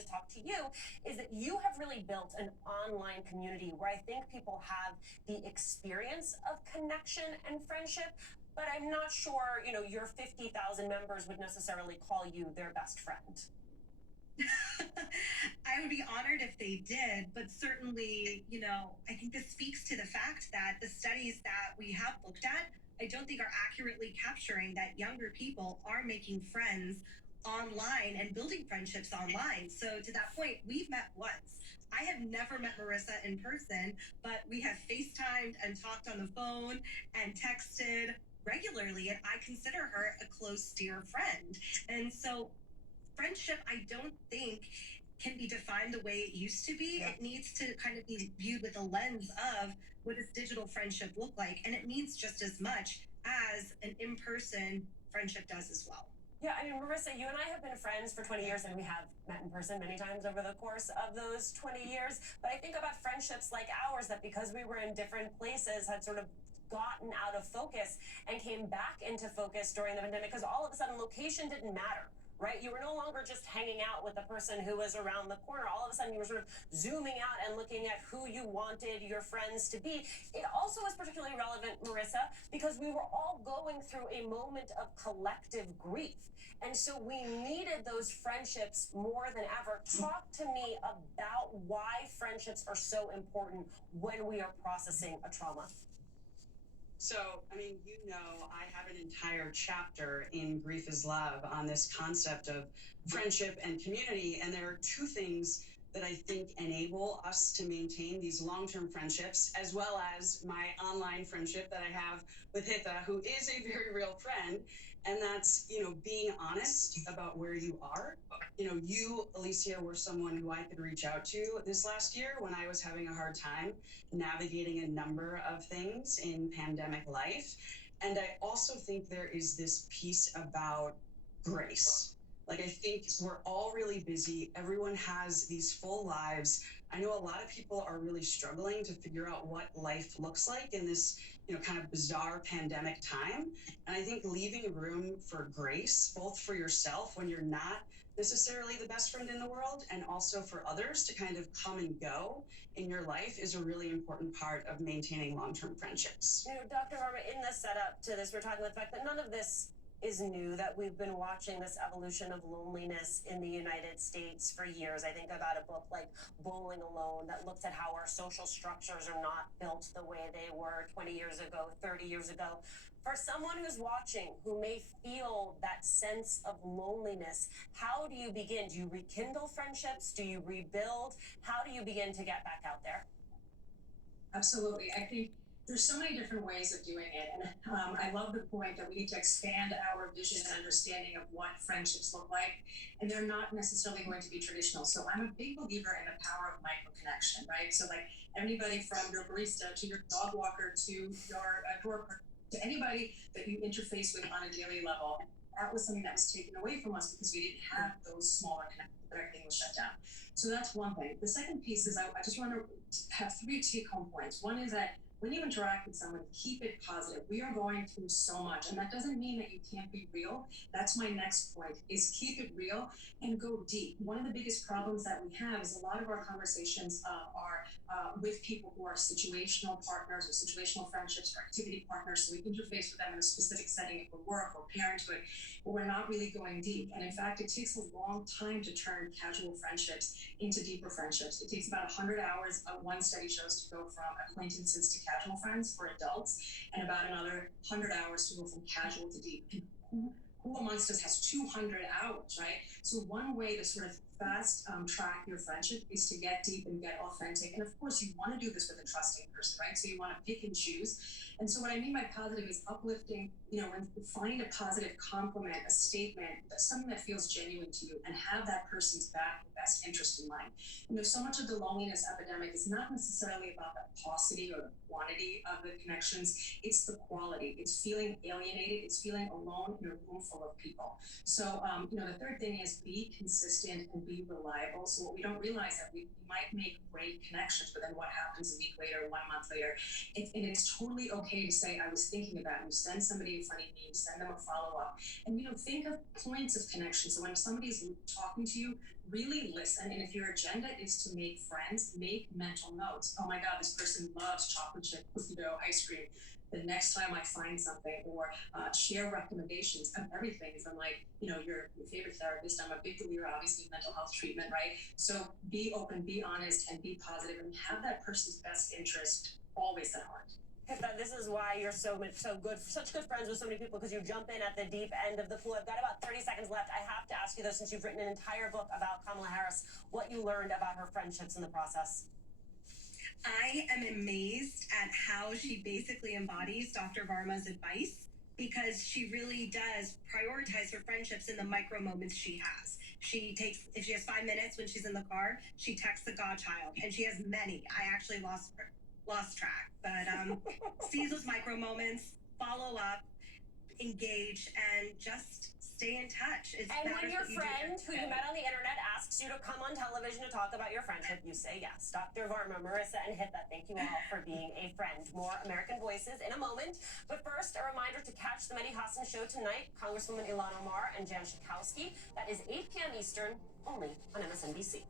to talk to you is that you have really built an online community where I think people have the experience of connection and friendship, but I'm not sure, your 50,000 members would necessarily call you their best friend. I would be honored if they did, but certainly, I think this speaks to the fact that the studies that we have looked at, I don't think are accurately capturing that younger people are making friends online and building friendships online. So to that point, we've met once. I have never met Marissa in person, but we have FaceTimed and talked on the phone and texted regularly, and I consider her a close, dear friend. And so friendship, I don't think can be defined the way it used to be. It needs to kind of be viewed with a lens of what does digital friendship look like? And it means just as much as an in-person friendship does as well. Yeah, I mean, Marissa, you and I have been friends for 20 years, and we have met in person many times over the course of those 20 years. But I think about friendships like ours that because we were in different places had sort of gotten out of focus and came back into focus during the pandemic because all of a sudden location didn't matter. Right? You were no longer just hanging out with the person who was around the corner. All of a sudden, you were sort of zooming out and looking at who you wanted your friends to be. It also is particularly relevant, Marissa, because we were all going through a moment of collective grief. And so we needed those friendships more than ever. Talk to me about why friendships are so important when we are processing a trauma. So, I mean, I have an entire chapter in Grief is Love on this concept of friendship and community. And there are two things that I think enable us to maintain these long-term friendships, as well as my online friendship that I have with Hitha, who is a very real friend. And that's, being honest about where you are. You, Alicia, were someone who I could reach out to this last year when I was having a hard time navigating a number of things in pandemic life. And I also think there is this piece about grace. Like, I think we're all really busy. Everyone has these full lives. I know a lot of people are really struggling to figure out what life looks like in this, kind of bizarre pandemic time. And I think leaving room for grace, both for yourself when you're not necessarily the best friend in the world, and also for others to kind of come and go in your life, is a really important part of maintaining long-term friendships. Dr. Varma, in the setup to this, we're talking about the fact that none of this is new, that we've been watching this evolution of loneliness in the United States for years. I think about a book like Bowling Alone that looked at how our social structures are not built the way they were 20 years ago, 30 years ago. For someone who's watching, who may feel that sense of loneliness, how do you begin? Do you rekindle friendships? Do you rebuild? How do you begin to get back out there? Absolutely. I think there's so many different ways of doing it. And I love the point that we need to expand our vision and understanding of what friendships look like. And they're not necessarily going to be traditional. So I'm a big believer in the power of micro connection, right? So like anybody from your barista to your dog walker to your door to anybody that you interface with on a daily level. That was something that was taken away from us because we didn't have those smaller connections, but everything was shut down. So that's one thing. The second piece is I just want to have 3 take-home points. One is that when you interact with someone, keep it positive. We are going through so much, and that doesn't mean that you can't be real. That's my next point, is keep it real and go deep. One of the biggest problems that we have is a lot of our conversations are with people who are situational partners or situational friendships or activity partners. So we interface with them in a specific setting for work or parenthood, but we're not really going deep. And in fact, it takes a long time to turn casual friendships into deeper friendships. It takes about 100 hours, one study shows, to go from acquaintances to casual friends for adults, and about another 100 hours to go from casual to deep. And who amongst us has 200 hours, right? So one way to sort of fast track your friendship is to get deep and get authentic. And of course, you want to do this with a trusting person, right? So you want to pick and choose. And so what I mean by positive is uplifting, when you find a positive compliment, a statement, something that feels genuine to you, and have that person's best interest in mind. So much of the loneliness epidemic is not necessarily about the paucity or the quantity of the connections, it's the quality. It's feeling alienated, it's feeling alone in a room full of people. So, the third thing is be consistent and be reliable. So what we don't realize that we might make great connections, but then what happens a week later, 1 month later? And it's totally okay to say, I was thinking about you. Send somebody a funny meme, send them a follow-up. And, think of points of connection. So when somebody's talking to you, really listen. And if your agenda is to make friends, make mental notes. Oh my God, this person loves chocolate chip cookie dough ice cream. The next time I find something, or share recommendations of everything. If I'm like, your favorite therapist, I'm a big believer, obviously, in mental health treatment, right? So be open, be honest, and be positive, and have that person's best interest always at heart. This is why you're so good, such good friends with so many people, because you jump in at the deep end of the pool. I've got about 30 seconds left. I have to ask you, though, since you've written an entire book about Kamala Harris, what you learned about her friendships in the process. I am amazed at how she basically embodies Dr. Varma's advice, because she really does prioritize her friendships in the micro moments she has. If she has 5 minutes when she's in the car, she texts the godchild, and she has many. I actually lost track, but seize those micro moments, follow up, engage, and just stay in touch. And when your friend who you met on the internet asks you to come on television to talk about your friendship, you say yes. Dr. Varma, Marissa, and Hitha, thank you all for being a friend. More American Voices in a moment. But first, a reminder to catch the Mehdi Hasan Show tonight. Congresswoman Ilhan Omar and Jan Schakowsky. That is 8 p.m. Eastern, only on MSNBC.